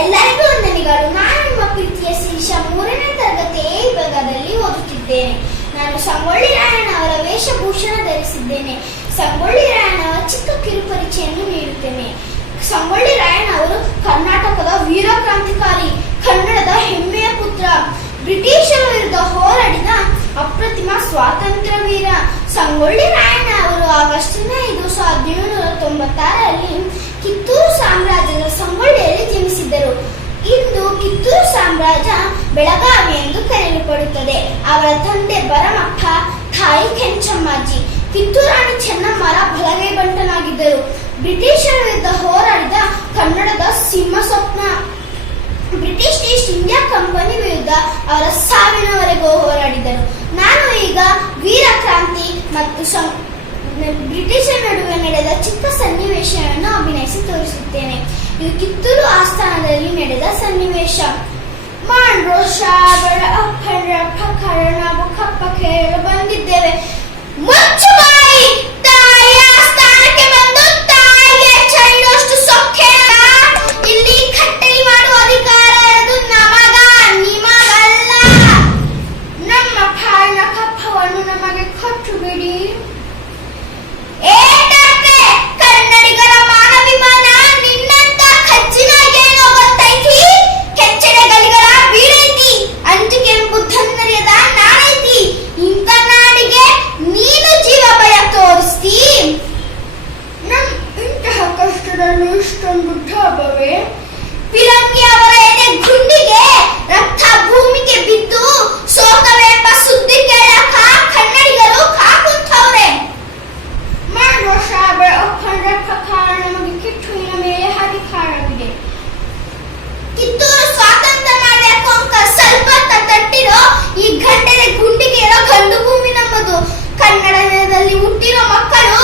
ಎಲ್ಲರಿಗೂ ವಂದನೆಗಳು. ನಾನು ನಿಮ್ಮ ಪ್ರೀತಿಯ ಶಿರೀಷ 3ನೇ ತರಗತಿ ಎ ವಿಭಾಗದಲ್ಲಿ ಓದುತ್ತಿದ್ದೇನೆ. ನಾನು ಸಂಗೊಳ್ಳಿ ರಾಯಣ್ಣ ಅವರ ವೇಷಭೂಷಣ ಧರಿಸಿದ್ದೇನೆ. ಸಂಗೊಳ್ಳಿ ರಾಯಣ್ಣ ಅವರ ಚಿಕ್ಕ ಕಿರುಪರಿಚಯನ್ನು ನೀಡುತ್ತೇನೆ. ಸಂಗೊಳ್ಳಿ ರಾಯಣ್ಣ ಅವರು ಕರ್ನಾಟಕದ ವೀರ ಕ್ರಾಂತಿಕಾರಿ, ಕನ್ನಡದ ಹೆಮ್ಮೆಯ ಪುತ್ರ, ಬ್ರಿಟಿಷರ ವಿರುದ್ಧ ಹೋರಾಡಿದ ಅಪ್ರತಿಮ ಸ್ವಾತಂತ್ರ್ಯ ವೀರ. ಸಂಗೊಳ್ಳಿ ರಾಯಣ್ಣ ಅವರು ಆಗಸ್ಟ್ 5, 1796ರಲ್ಲಿ ಕಿತ್ತೂರು ಸಾಮ್ರಾಜ್ಯದ ಸಂಗೊಳ್ಳಿಯಲ್ಲಿ ಜನಿಸಿದ್ದರು. ಇಂದು ಕಿತ್ತೂರು ಸಾಮ್ರಾಜ್ಯ ಬೆಳಗಾವಿ ಎಂದು ಕರೆಯಲ್ಪಡುತ್ತದೆ. ಅವರ ತಂದೆ ಬರಮಪ್ಪ, ತಾಯಿ ಕೆಂಚಮ್ಮಾಜಿ. ಕಿತ್ತೂರು ರಾಣಿ ಚೆನ್ನಮ್ಮರ ಬಲಗೈ ಬಂಟನಾಗಿದ್ದರು. ಬ್ರಿಟಿಷರ ವಿರುದ್ಧ ಹೋರಾಡಿದ ಕನ್ನಡದ ಸಿಂಹ ಸ್ವಪ್ನ. ಬ್ರಿಟಿಷ್ ಈಸ್ಟ್ ಇಂಡಿಯಾ ಕಂಪನಿ ವಿರುದ್ಧ ಅವರ ಸಾವಿನವರೆಗೂ ಹೋರಾಡಿದರು. ನಾನು ಈಗ ವೀರ ಕ್ರಾಂತಿ ಮತ್ತು ಬ್ರಿಟಿಷರ ನಡುವೆ ನಡೆದ ಚಿಕ್ಕ ಸನ್ನಿವೇಶವನ್ನು ಅಭಿನಯಿಸಿ ತೋರಿಸುತ್ತೇನೆ. ಇದು ಕಿತ್ತೂರು ಆಸ್ಥಾನದಲ್ಲಿ ನಡೆದ ಸನ್ನಿವೇಶ. ನಾವು ಕಪ್ಪ ಕೇಳಲು ಬಂದಿದ್ದೇವೆ. ಮುಚ್ಚು ಬಾಯಿ! ತಾಯಿಯ ಆಸ್ಥಾನಕ್ಕೆ ಬಂದು ತಾಯಿಗೆ ಚೈನಷ್ಟು ಸೊಕ್ಕೇನ? ಇಲ್ಲಿ ಕಟ್ಟಲಿ ಮಾಡುವ ಅಧಿಕಾರ ಅದು ನಮಗ, ನಿಮಗಲ್ಲ. ನಮ್ಮ ತಾಯಿನ ಕಪ್ಪವನ್ನು ನಮಗೆ ಕೊಟ್ಟು ಬಿಡಿ. ಕನ್ನಡಿಗರ ಮಾನವಿಮಾನ ನಿನ್ನಂತ ಕಜ್ಜಿನಾಗೇನೋ ಗೊತ್ತೈತಿ? ಕೆಚ್ಚಡೆ ಗಲಿಗಳ ಬೀಳೈತಿ, ಅಂಜಿಕೆ ಬುದ್ಧನ್ನರಿಯದ ನಾನೈತಿ. ಇಂಥ ನಾಡಿಗೆ ನೀನು ಜೀವ ಭಯ ತೋರಿಸ್ತಿ? ಇಂತಹ ಕಷ್ಟದಲ್ಲಿ ಇಷ್ಟೊಂದು ಢಾಬವೇ? ಪಿರಂಗಿ ಅವರ ಎದೆ ಗುಂಡಿಗೆ ರಕ್ತ ಭೂಮಿಗೆ ಬಿದ್ದು ಸೋತವೆ ಎಂಬ ಸುದ್ದಿ ಕೇಳಕ ಕನ್ನಡಿಗರು ಕಾಕುತ್ತವ್ರೆ. ಮಾಡುವ ಶಾಬೆ ಒಪ್ಪಂದ ಪ್ರಕಾರ ನಮಗೆ ಕಿತ್ತೂರಿನ ಮೇಲೆ ಅಧಿಕಾರವಿದೆ. ಕಿತ್ತೂರು ಸ್ವಾತಂತ್ರ್ಯ ಮಾಡಬೇಕು ಅಂತ ಸ್ವಲ್ಪ ತಟ್ಟಿರೋ ಈ ಗಂಟೆಗೆ ಗುಂಡಿಗೆ ಇರೋ ಗಂಡು ಭೂಮಿ ನಮ್ಮದು. ಕನ್ನಡ ನೆಲದಲ್ಲಿ ಹುಟ್ಟಿರೋ ಮಕ್ಕಳು